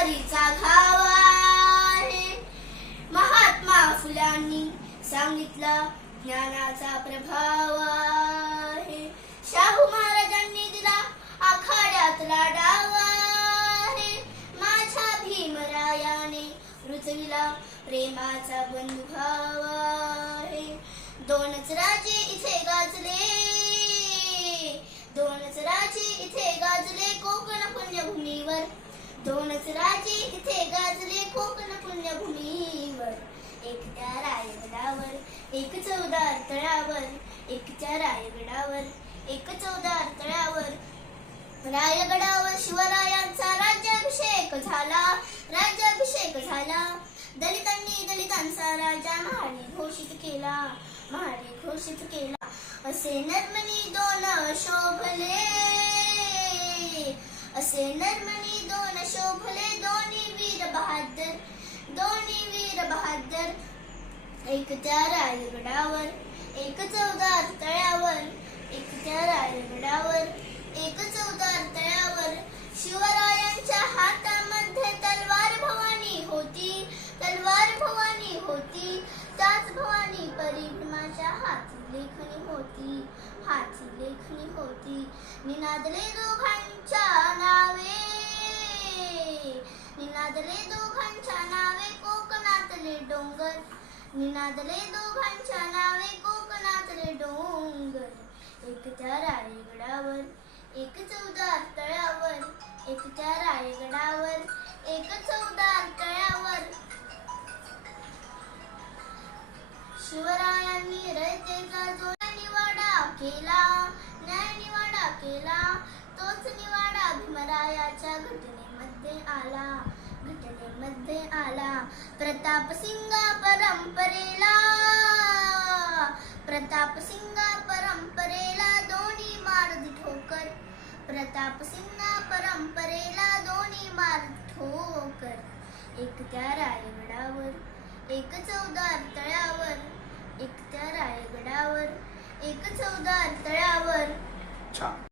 ज्वारीचा घावा आहे. महात्मा फुलांनी सांगितला ज्ञानाचा प्रभाव आहे. शाहू महाराजांनी दिला आखाड्यातला डाव आहे. माझ्या भीमरायाने रुचविला प्रेमाचा बंधुभाव आहे. दोनच राजे इथे गाजले दोनच राजे इथे गाजले कोकण पुण्यभूमीवर दोनच राजे इथे गाजले कोकण पुण्यभूमीवर. एक त्या रायगडावर एक चौदार तळावर. एक त्या रायगडावर एक चौदार तळावर. रायगडावर शिवरायांचा राज्याभिषेक झाला. राज्याभिषेक झाला. दलितांनी दलितांचा राजा महाने घोषित केला. महाने घोषित केला. असे नर्मनी दोन शोभले असे नर्मनी शोभले दोन्ही वीर बहादर दोन्ही वीर बहादर. एक त्या रायगडावर एक चौदार तळ्यावर. एक त्या रायगडावर एक चौदार तळ्यावर. शिवरायांच्या हातामध्ये तलवार भवानी होती तलवार भवानी होती. त्याच भवानी परिभ्रमाच्या हाती लेखणी होती हाती लेखणी होती. निनादले दोघांच्या डोंगर. निनादले दोघांच्या नावे कोकणातले डोंगर. एक त्या रायगडावर एक चौदार तळ्यावर एक त्या रायगडावर एक चौदार तळ्यावर शिवरायांनी रयतेचा जो निवाडा केला. न्याय निवाडा केला. तोच निवाडा भीमरायाच्या घटनेमध्ये आला. मध्ये आला. प्रताप सिंगा परंपरेला. प्रताप सिंगा परंपरेला दोन्ही मारदी ठोकर. प्रताप सिंगा परंपरेला दोन्ही मार ठोकर. एक त्या रायगडावर एक चौदार तळ्यावर एक